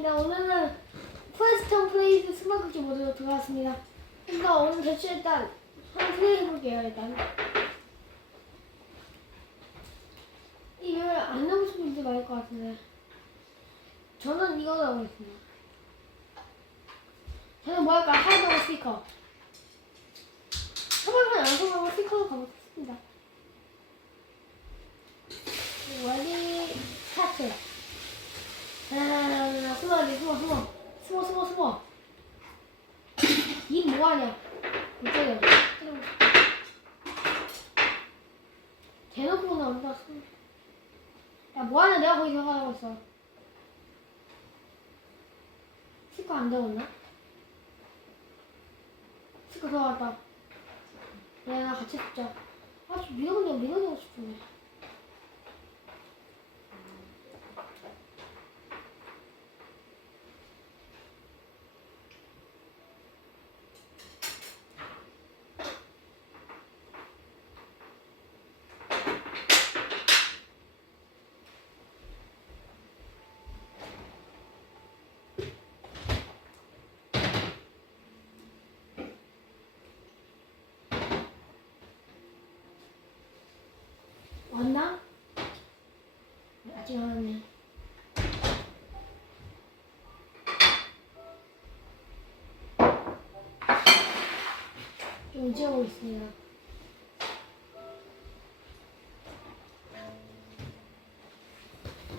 반갑습니다. 오늘은 프레스턴 플레이스 스마크지 모드로 들어왔습니다. 그러니까 오늘 대충 일단 한번 플레이 해볼게요. 일단 이걸 안 해보신 분들 많을 것 같은데 저는 이거 하고 있습니다. 저는 뭐 할까? 하이더고 스티커. 초반판 연습하고 스티커로 가보겠습니다. 원리 스타트. 아, 숨어, 숨어, 숨어. 숨어, 숨어, 숨어. 이 뭐하냐? 이쪽에. 대놓고 나온다, 숨. 야, 뭐하냐? 내가 거기 들어가고 있어. 스티커 안 되었나? 스티커 들어갔다. 야, 나 같이 붙자. 아, 좀 민호이 하고 싶은데. 왔나? 왔네. 좀 오고 있습니다.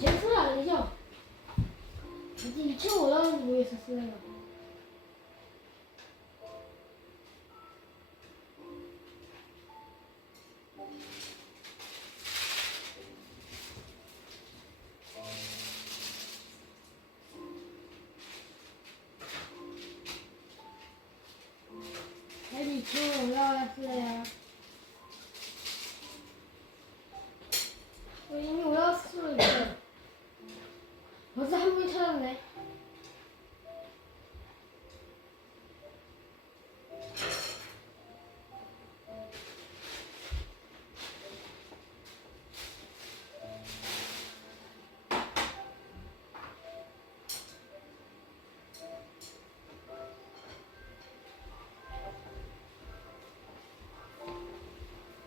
제 소리 아니죠? 아직 2층 올라가는지 모르겠었어요.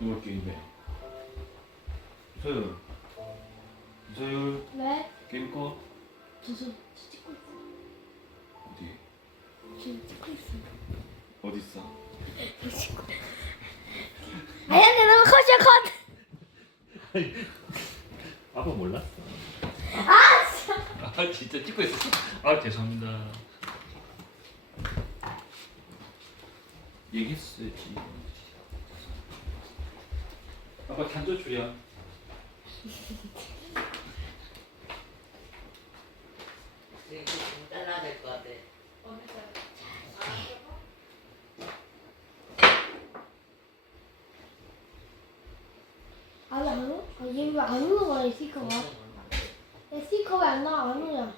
이걸 게임해. 서윤. 서윤 네? 게임 꺼. 저, 저, 저 찍고 있어. 어디? 지금 찍고 있어. 어디 있어? 아니, 근데 너무 컷이야, 컷! 아빠 몰랐어. 아, 진짜! 아 진짜 찍고 있었어? 아 죄송합니다. 얘기했어야지. 아빠 단조 줄이야. 이거 좀 잘라야 될 것 같아. 아, 왜안 오? 아, 얘왜안 오는 거야, 이 스티커가? 야, 스티커 왜 안 나와, 안 오냐?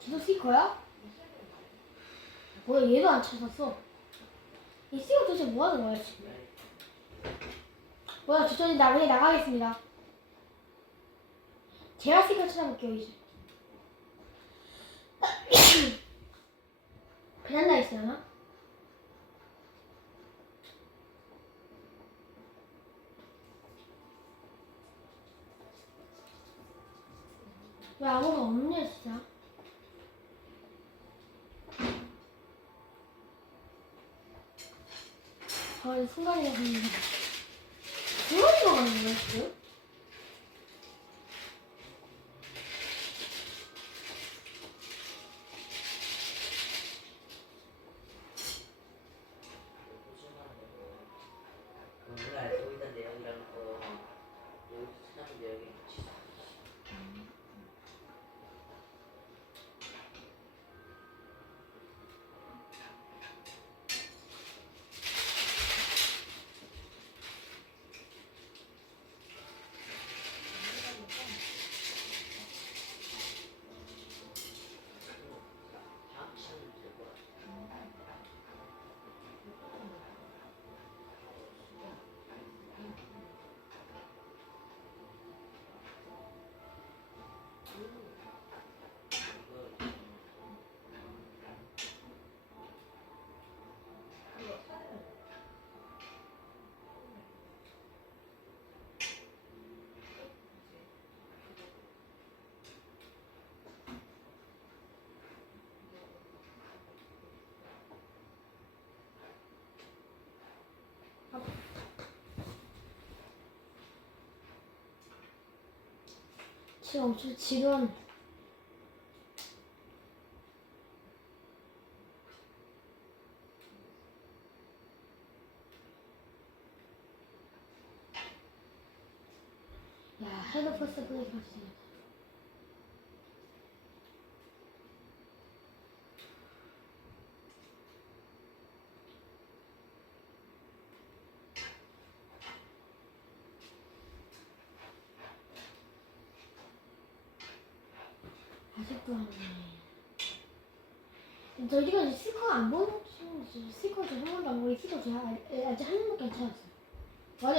쟤도 스티커야? 뭐야, 얘도 안 찾았어. 이 스티커 도대체 뭐 하는 거야, 지금? 뭐야, 저전이 나 그냥 나가겠습니다. 제가 스티커 찾아볼게요, 이제. 베란다에 있으려나? 왜 아무도 없냐, 진짜? 아, 가는 거 야. 지금 없어 지금 저희가 이제 스티커 안 보는 스티커 저한 번도 안 보고 스티커 저 아- 아직 한 번밖에 안 찾았어요.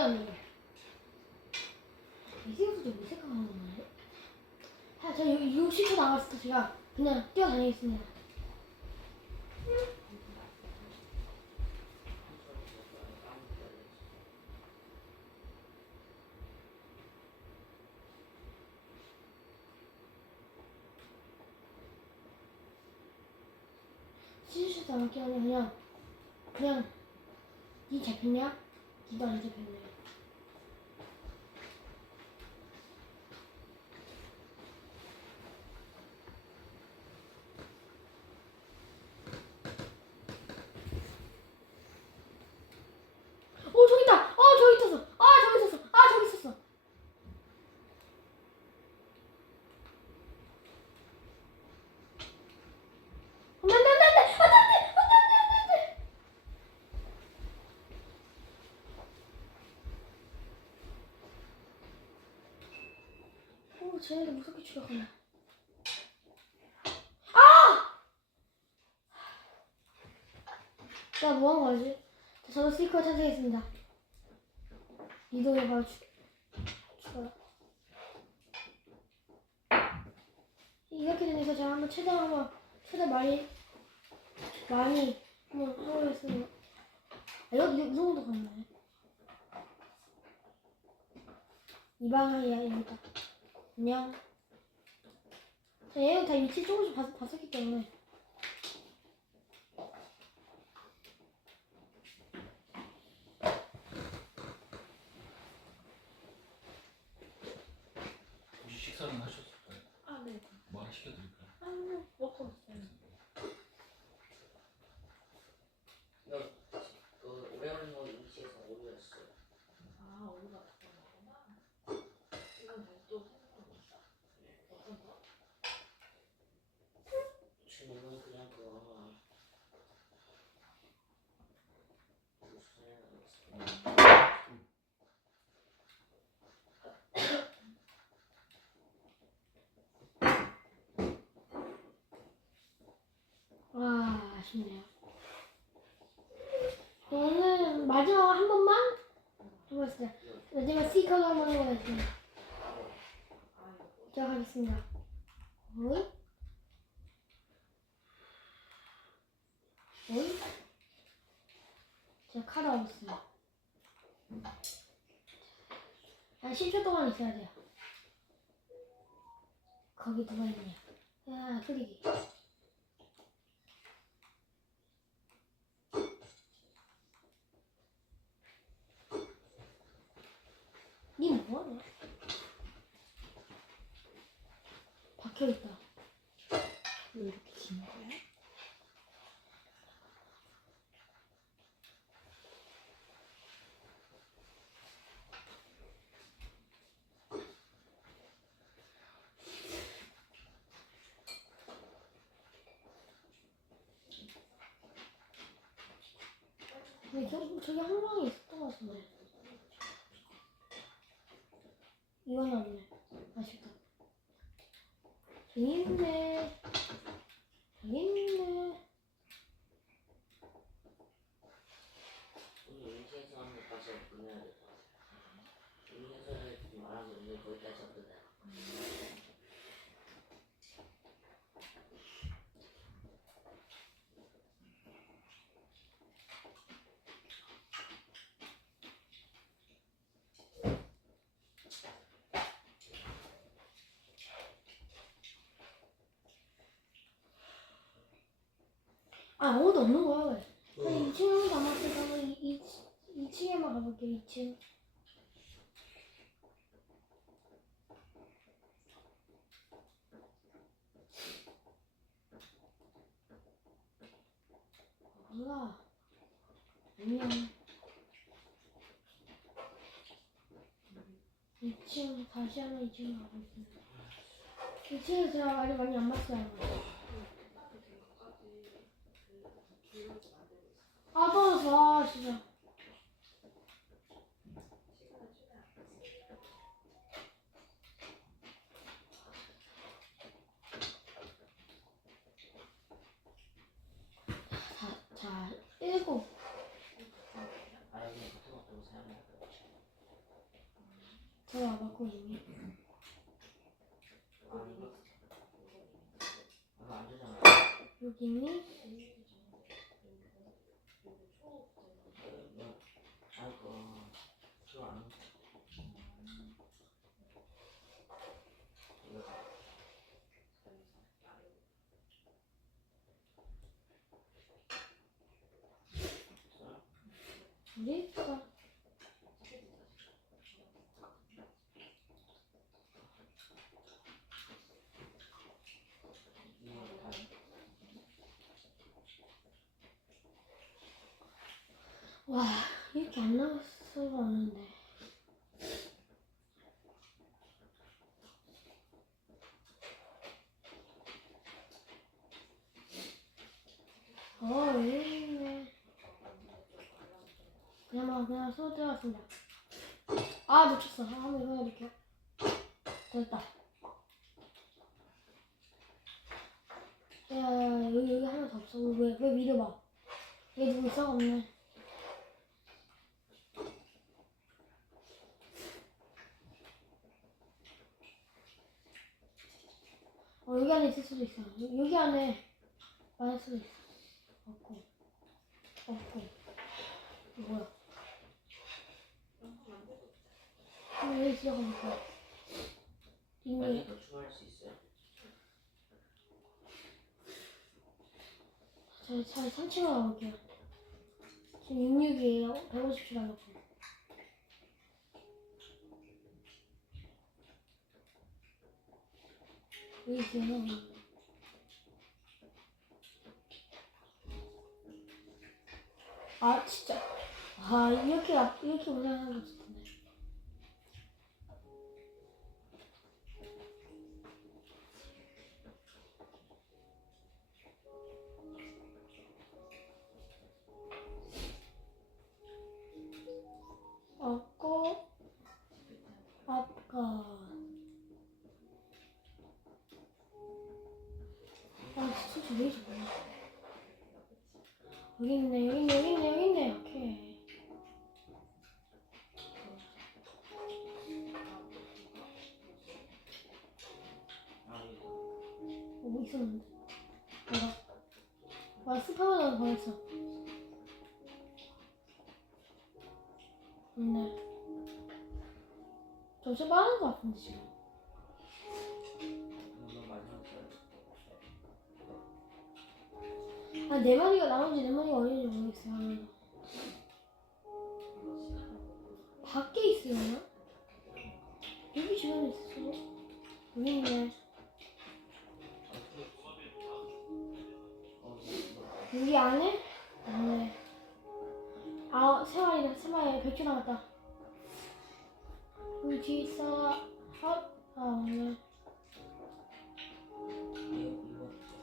안 돼. 이 스티커 좀왜 생각하는 거예요? 아, 저 60초 나갔을 때 제가 그냥 뛰어다니겠습니다. 않게 하면 그냥 이 잡히냐? 니도 안 잡히냐? 오 쟤네들 무섭게 추격하네. 아! 나 뭐한 거지? 저도 스티커 탄생했습니다. 이동해 바로 추, 추가라. 이렇게 되니까 제가 한번 최대한 한번 최대 많이 많이 한번 해보겠습니다. 아, 여기 이 정도 갔나요? 이 방향이야 여기다. 안녕. 자, 얘는 다 위치 조금씩 봤, 봤었기 때문에. 혹시 식사는 하셨을까요? 아 네. 뭐 하나 시켜드릴까요? 아 먹고 왔어요. 그 오래 걸린 거 임시에서 오류였어. 아, 오류가 났던 거구나. 이건 다시 또 해보는 거다. 어떤 거? 주문은 그냥 그거 무슨 아 아쉽네요. 저는 마지막 한 번만 해보겠습니다. 마지막 스티커로 한번 해보겠습니다. 시작하겠습니다. 어이? 어이? 제가 카드 얻었어요. 한 10초 동안 있어야 돼요. 거기 누가 있냐? 아, 흐리기. 니 뭐하냐? 박혀있다. 왜 이렇게 긴 거야? 근데 저, 저기 한 방에 있었던 것 같은데. Yuvan anne. Aşkım. Yine. Yine. 아, 아무것도 없는 거야. 왜? 나 2층에 남았으니까 2층에만 가볼게, 2층. 뭐야? 안녕. 2층, 다시 하나 2층 가볼게 2층에서 제가 말이 많이 안 맞지 않아? 아 떨어져 진짜. 자, 자 일곱. 아 여기. 제가 맞고 안 되잖아. 여기니? 이거 아이고 이거 안. 이거 이거 다와 이렇게 안 나왔을 않는데. 어, 왜 이래. 그냥 막 들어갔습니다. 아, 놓쳤어. 아, 한번 이거 해볼게요. 됐다. 야, 여기, 여기 하나 더 없어. 왜, 왜 믿어봐. 얘 누구 있어? 없네. 어, 여기 안에 있을 수도 있어. 여- 여기 안에 많을 수도 있어. 없고. 없고. 이거 뭐야? 들어가 볼까? 이미, 더 추가할 수 있어요? 저, 저 3층으로 가볼게요. 지금 66이에요. 150초 남았고. 여기 있어요. 아, 진짜. 아, 이렇게, 앞- 이렇게 고생하는 거없 점점 빠른 것 같은데, 지금. 이거 마지막 거. 아, 네 마리가 나온지 네 마리가 어딘지 모르겠어요. 밖에 있어요? 여기 있네. 어 이거 여기 안에? 안에. 아, 세 마리다. 세 마리. 100초 남았다. 여기 뒤에 있어. 아, 아, 없네. 이거 이거 없고.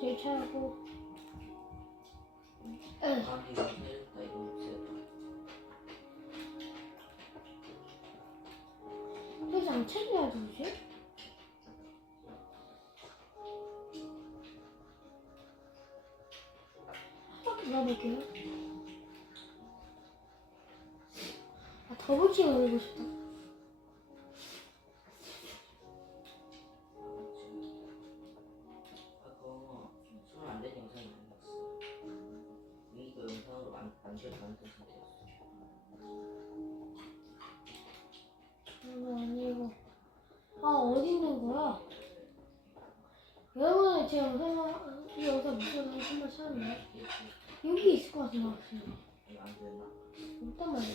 제일 차고. 돌아볼게요. 아, 더블킹 올리고 싶다. 아니고. 아, 어디 있는 거야? 여러분은 제 영상 이 영상 무슨 한번 찾았나요? 여기 있을 것 이거 안 되나? 일단 말이야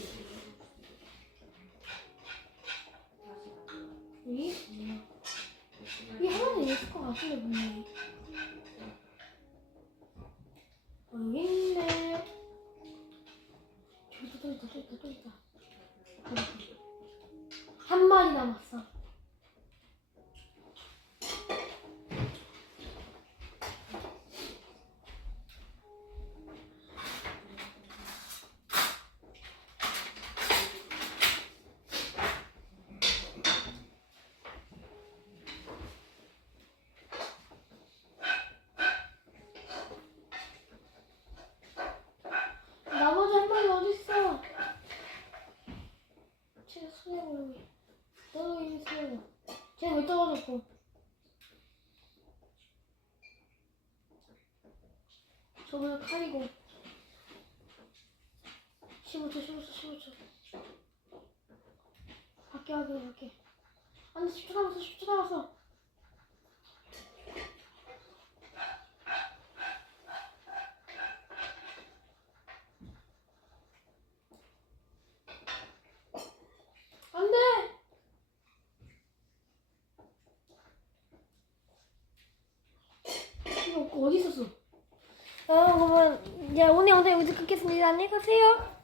여기? 이 하나는 있을 것 같은데 분명히 어, 여기 있네 저기 또 있다 또 있다 또 있다 저기 있다. 한 마리 남았어 나머지 한 마리 어딨어? 쟤 손에 걸리 너도 이미 손에 쟤왜 떨어졌고 칼이고. 15초 15초 15초. 밖에 밖에 밖에 안돼 10초 남았어 10초 남았어 안돼 이거